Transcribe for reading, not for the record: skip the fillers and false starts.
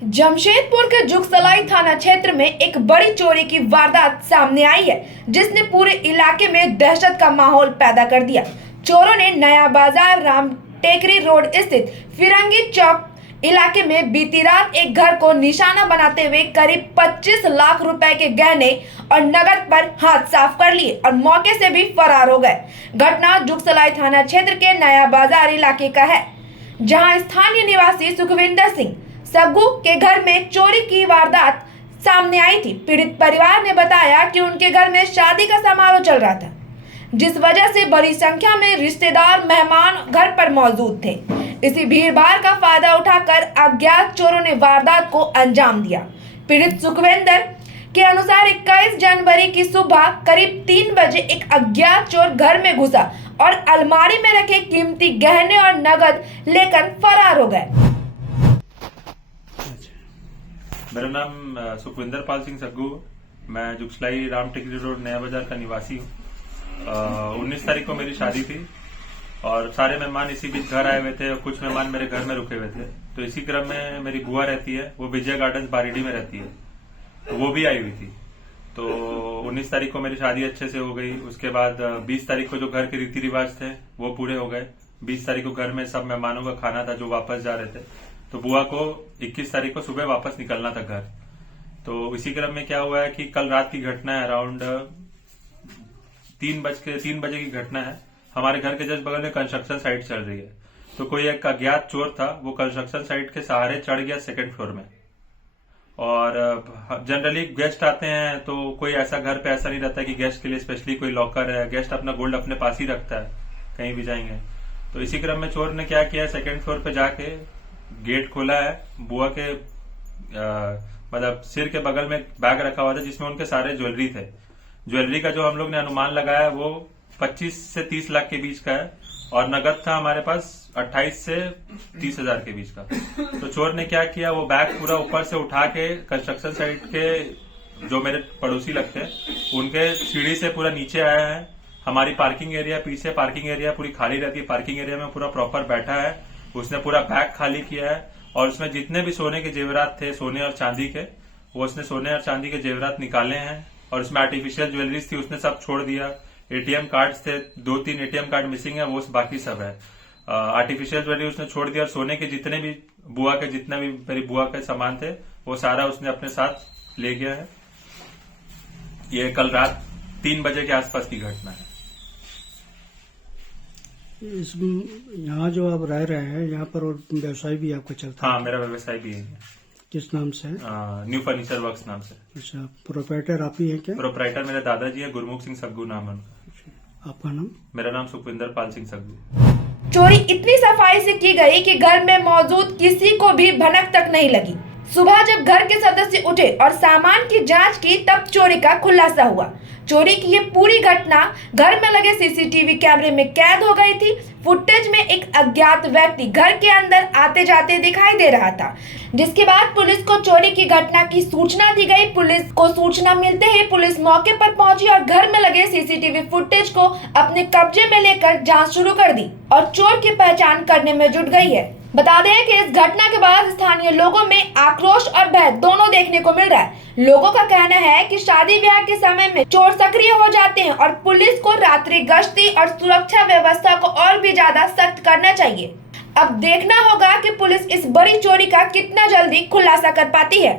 जमशेदपुर के जुगसलाई थाना क्षेत्र में एक बड़ी चोरी की वारदात सामने आई है, जिसने पूरे इलाके में दहशत का माहौल पैदा कर दिया। चोरों ने नया बाजार राम टेकरी रोड स्थित फिरंगी चौक इलाके में बीती रात एक घर को निशाना बनाते हुए करीब 25 लाख रुपए के गहने और नकद पर हाथ साफ कर लिए और मौके से भी फरार हो गए। घटना जुगसलाई थाना क्षेत्र के नया बाजार इलाके का है, जहां स्थानीय निवासी सुखविंदर सिंह सग्गू के घर में चोरी की वारदात सामने आई थी। पीड़ित परिवार ने बताया कि उनके घर में शादी का समारोह चल रहा था, जिस वजह से बड़ी संख्या में रिश्तेदार मेहमान घर पर मौजूद थे। इसी भीड़भाड़ का फायदा उठाकर अज्ञात चोरों ने वारदात को अंजाम दिया। पीड़ित सुखविंदर के अनुसार 21 जनवरी की सुबह करीब 3 बजे एक अज्ञात चोर घर में घुसा और अलमारी में रखे कीमती गहने और नकद लेकर फरार हो गए। मेरा नाम सुखविंदर पाल सिंह सग्गू। मैं जुगसलाई राम टेकरी रोड नया बाजार का निवासी हूँ। 19 तारीख को मेरी शादी थी और सारे मेहमान इसी बीच घर आए हुए थे और कुछ मेहमान मेरे घर में रुके हुए थे। तो इसी क्रम में मेरी बुआ रहती है, वो विजय गार्डन बारीडी में रहती है, तो वो भी आई हुई थी। तो 19 तारीख को मेरी शादी अच्छे से हो गई। उसके बाद 20 तारीख को जो घर के रीति रिवाज थे वो पूरे हो गए। 20 तारीख को घर में सब मेहमानों का खाना था जो वापस जा रहे थे, तो बुआ को 21 तारीख को सुबह वापस निकलना था घर। तो इसी क्रम में क्या हुआ है कि कल रात की घटना है, अराउंड 3 बजे की घटना है। हमारे घर के जस्ट बगल में कंस्ट्रक्शन साइट चल रही है, तो कोई एक अज्ञात चोर था, वो कंस्ट्रक्शन साइट के सहारे चढ़ गया 2nd फ्लोर में। और जनरली गेस्ट आते हैं तो कोई ऐसा घर पे ऐसा नहीं रहता कि गेस्ट के लिए स्पेशली कोई लॉकर है, गेस्ट अपना गोल्ड अपने पास ही रखता है कहीं भी जाएंगे। तो इसी क्रम में चोर ने क्या किया, 2nd फ्लोर पे जाके गेट खोला है। बुआ के मतलब सिर के बगल में बैग रखा हुआ था जिसमें उनके सारे ज्वेलरी थे। ज्वेलरी का जो हम लोग ने अनुमान लगाया वो 25 से 30 लाख के बीच का है और नगद था हमारे पास 28 से 30 हजार के बीच का। तो चोर ने क्या किया, वो बैग पूरा ऊपर से उठा के कंस्ट्रक्शन साइट के जो मेरे पड़ोसी लगते हैं उनके सीढ़ी से पूरा नीचे आया है। हमारी पार्किंग एरिया, पीछे पार्किंग एरिया पूरी खाली रहती है, पार्किंग एरिया में पूरा प्रॉपर बैठा है। उसने पूरा बैग खाली किया है और उसमें जितने भी सोने के जेवरात थे, सोने और चांदी के, वो उसने सोने और चांदी के जेवरात निकाले हैं। और उसमें आर्टिफिशियल ज्वेलरीज थी, उसने सब छोड़ दिया। एटीएम कार्ड्स थे, 2-3 एटीएम कार्ड मिसिंग है, वो बाकी सब है। आर्टिफिशियल ज्वेलरी उसने छोड़ दिया और सोने के जितने भी बुआ के जितना भी मेरी बुआ के सामान थे वो सारा उसने अपने साथ ले गया है। ये कल रात 3 बजे के आसपास की घटना है। यहाँ जो आप रह रहे हैं यहाँ पर और व्यवसाय भी आपका चलता है? हाँ, मेरा व्यवसाय भी है। किस नाम से है? न्यू फर्नीचर वर्क्स नाम से। अच्छा, प्रोप्राइटर आप ही हैं क्या? प्रोप्राइटर मेरे दादाजी है, गुरमुख सिंह सग्गू नाम है उनका। आपका नाम? मेरा नाम सुखविंदर पाल सिंह सग्गू। चोरी इतनी सफाई से की गई कि घर में मौजूद किसी को भी भनक तक नहीं लगी। सुबह जब घर के सदस्य उठे और सामान की जांच की, तब चोरी का खुलासा हुआ। चोरी की ये पूरी घटना घर में लगे सीसीटीवी कैमरे में कैद हो गई थी। फुटेज में एक अज्ञात व्यक्ति घर के अंदर आते जाते दिखाई दे रहा था, जिसके बाद पुलिस को चोरी की घटना की सूचना दी गई। पुलिस को सूचना मिलते ही पुलिस मौके पर पहुंची और घर में लगे सीसीटीवी फुटेज को अपने कब्जे में लेकर जांच शुरू कर दी और चोर की पहचान करने में जुट गई है। बता दें कि इस घटना के बाद स्थानीय लोगों में आक्रोश और भय दोनों देखने को मिल रहा है। लोगों का कहना है कि शादी ब्याह के समय में चोर सक्रिय हो जाते हैं और पुलिस को रात्रि गश्ती और सुरक्षा व्यवस्था को और भी ज्यादा सख्त करना चाहिए। अब देखना होगा कि पुलिस इस बड़ी चोरी का कितना जल्दी खुलासा कर पाती है।